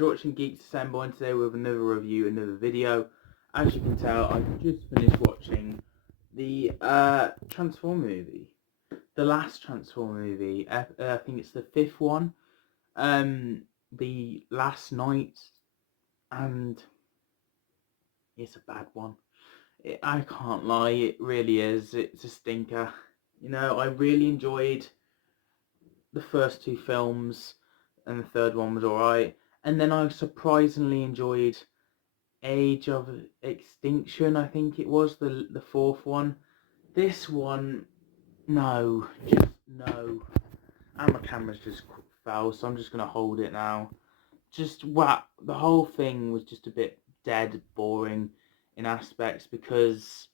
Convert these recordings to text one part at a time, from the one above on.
guys, you're watching Geeks Assemble, and today we have another review, another video. As you can tell, I've just finished watching the Transform movie. The last Transform movie. I think it's the 5th one. The last night, and it's a bad one. I can't lie, it really is. It's a stinker. You know, I really enjoyed the first two films, and the third one was alright. And then I surprisingly enjoyed Age of Extinction, I think it was, the fourth one. This one, no, just no. And my camera's just fell, so I'm just going to hold it now. Just what, the whole thing was just a bit dead, boring in aspects, because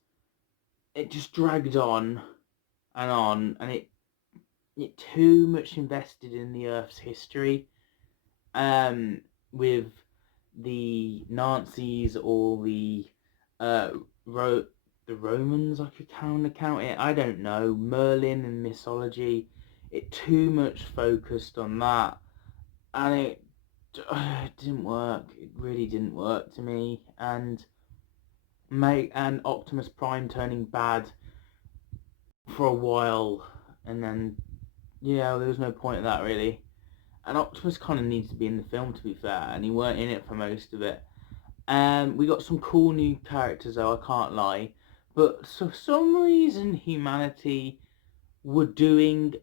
it just dragged on, and it too much invested in the Earth's history, with the Nazis or the Romans, I could count it. I don't know, Merlin and mythology. It too much focused on that, and it didn't work. It really didn't work to me. And Optimus Prime turning bad for a while, and then there was no point of that really. And Optimus kind of needs to be in the film, to be fair, and he weren't in it for most of it. We got some cool new characters though, I can't lie. But for some reason, humanity were doing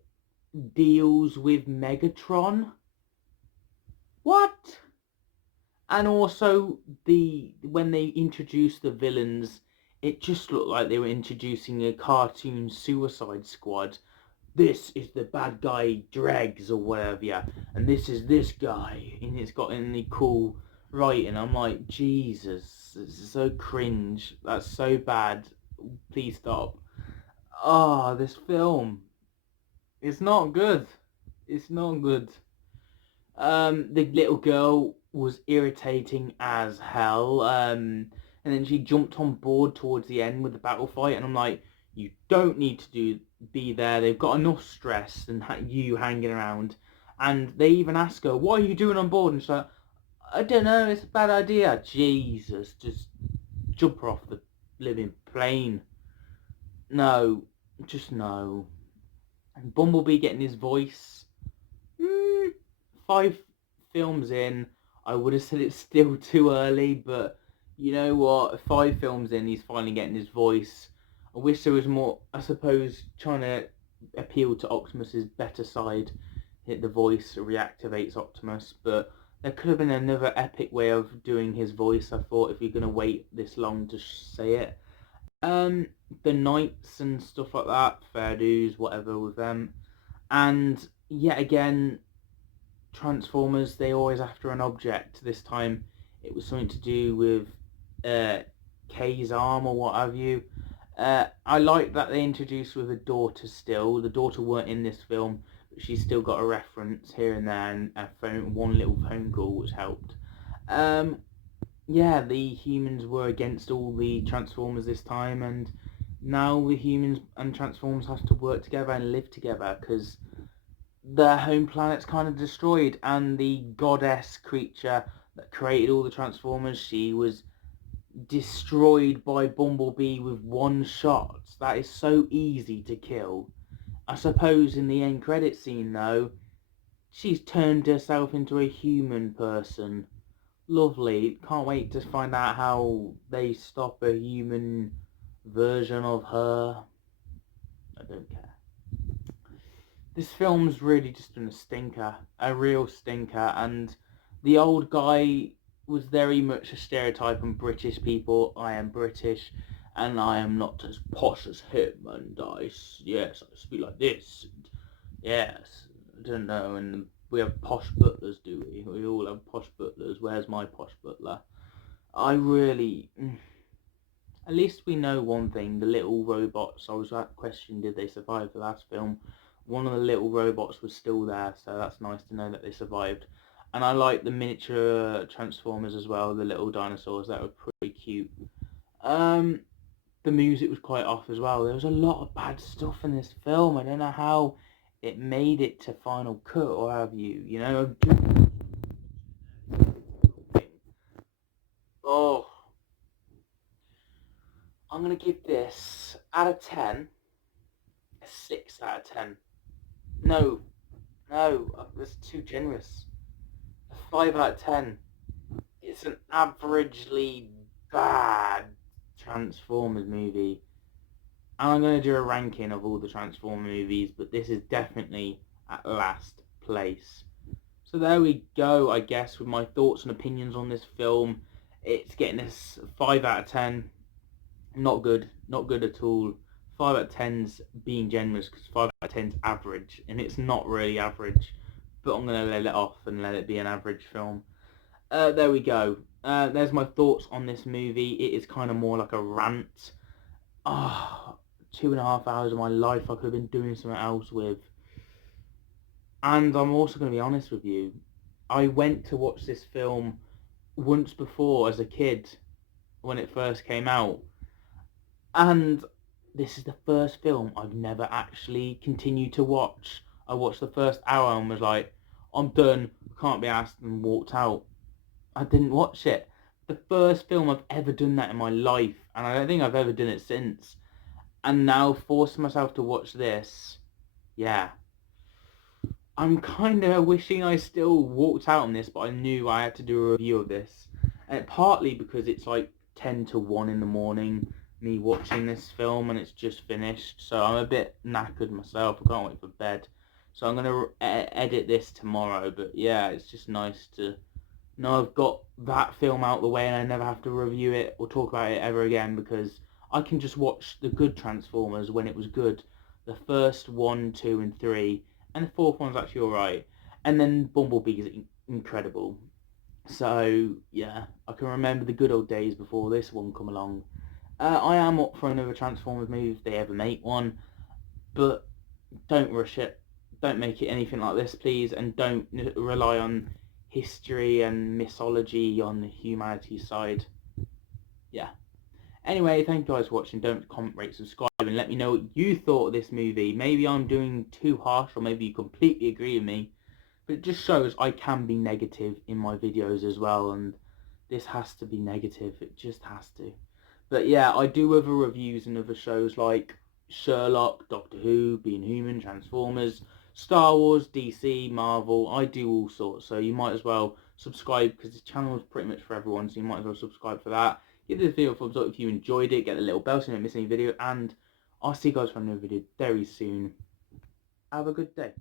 deals with Megatron. What? And also, when they introduced the villains, it just looked like they were introducing a cartoon Suicide Squad. This is the bad guy Dregs or whatever, yeah, and this is this guy, and it's got any cool writing. I'm like, Jesus, this is so cringe. That's so bad. Please stop. This film, it's not good. It's not good. The little girl was irritating as hell. And then she jumped on board towards the end with the battle fight, and I'm like, you don't need to be there. They've got enough stress and you hanging around. And they even ask her, what are you doing on board? And she's like, I don't know, it's a bad idea. Jesus, just jump her off the living plane. No, just no. And Bumblebee getting his voice. 5 films in, I would have said it's still too early, but you know what? 5 films in, he's finally getting his voice. I wish there was more, I suppose, trying to appeal to Optimus's better side. Hit the voice reactivates Optimus, but there could have been another epic way of doing his voice, I thought, if you're going to wait this long to say it. The knights and stuff like that, fair dues, whatever with them. And yet again, Transformers, they always after an object. This time it was something to do with Kay's arm or what have you. I like that they introduced with a daughter still. The daughter weren't in this film, but she's still got a reference here and there, and one little phone call which helped. The humans were against all the Transformers this time, and now the humans and Transformers have to work together and live together, because their home planet's kind of destroyed, and the goddess creature that created all the Transformers, she was destroyed by Bumblebee with one shot. That is so easy to kill. I suppose in the end credit scene though, she's turned herself into a human person. Lovely. Can't wait to find out how they stop a human version of her. I don't care. This film's really just been a stinker, a real stinker, and the old guy was very much a stereotype on British people. I am British, and I am not as posh as him, and I speak like this, and yes, I don't know, and we have posh butlers, do we? We all have posh butlers. Where's my posh butler? I really... At least we know one thing, the little robots. I was that question, did they survive the last film? One of the little robots was still there, so that's nice to know that they survived. And I like the miniature Transformers as well, the little dinosaurs, that were pretty cute. The music was quite off as well. There was a lot of bad stuff in this film. I don't know how it made it to final cut or have you, going to give this, out of 10, a 6 out of 10. No, that's too generous. A 5 out of 10. It's an averagely bad Transformers movie. And I'm going to do a ranking of all the Transformers movies, but this is definitely at last place. So there we go, I guess, with my thoughts and opinions on this film. It's getting this 5 out of 10. Not good at all. 5 out of 10's being generous, because 5 out of 10's average, and it's not really average, but I'm going to let it off and let it be an average film. There we go. There's my thoughts on this movie. It is kind of more like a rant. 2.5 hours of my life I could have been doing something else with. And I'm also going to be honest with you. I went to watch this film once before as a kid when it first came out. And this is the first film I've never actually continued to watch. I watched the first hour and was like, I'm done, can't be asked, and walked out. I didn't watch it. The first film I've ever done that in my life, and I don't think I've ever done it since. And now forcing myself to watch this, yeah. I'm kind of wishing I still walked out on this, but I knew I had to do a review of this. And partly because it's like 10 to 1 in the morning, me watching this film, and it's just finished. So I'm a bit knackered myself. I can't wait for bed. So I'm going to edit this tomorrow. But yeah, it's just nice to know I've got that film out the way and I never have to review it or talk about it ever again, because I can just watch the good Transformers when it was good. The first 1, 2 and 3, and the fourth one's actually alright. And then Bumblebee is incredible. So yeah, I can remember the good old days before this one come along. I am up for another Transformers movie if they ever make one, but don't rush it. Don't make it anything like this, please, and don't rely on history and mythology on the humanity side. Yeah. Anyway, thank you guys for watching. Don't comment, rate, subscribe, and let me know what you thought of this movie. Maybe I'm doing too harsh, or maybe you completely agree with me. But it just shows I can be negative in my videos as well, and this has to be negative. It just has to. But yeah, I do other reviews and other shows like Sherlock, Doctor Who, Being Human, Transformers, Star Wars, DC, Marvel. I do all sorts, so you might as well subscribe, because this channel is pretty much for everyone, so you might as well subscribe for that. Give this video a thumbs up if you enjoyed it, get the little bell so you don't miss any video, and I'll see you guys for another video very soon. Have a good day.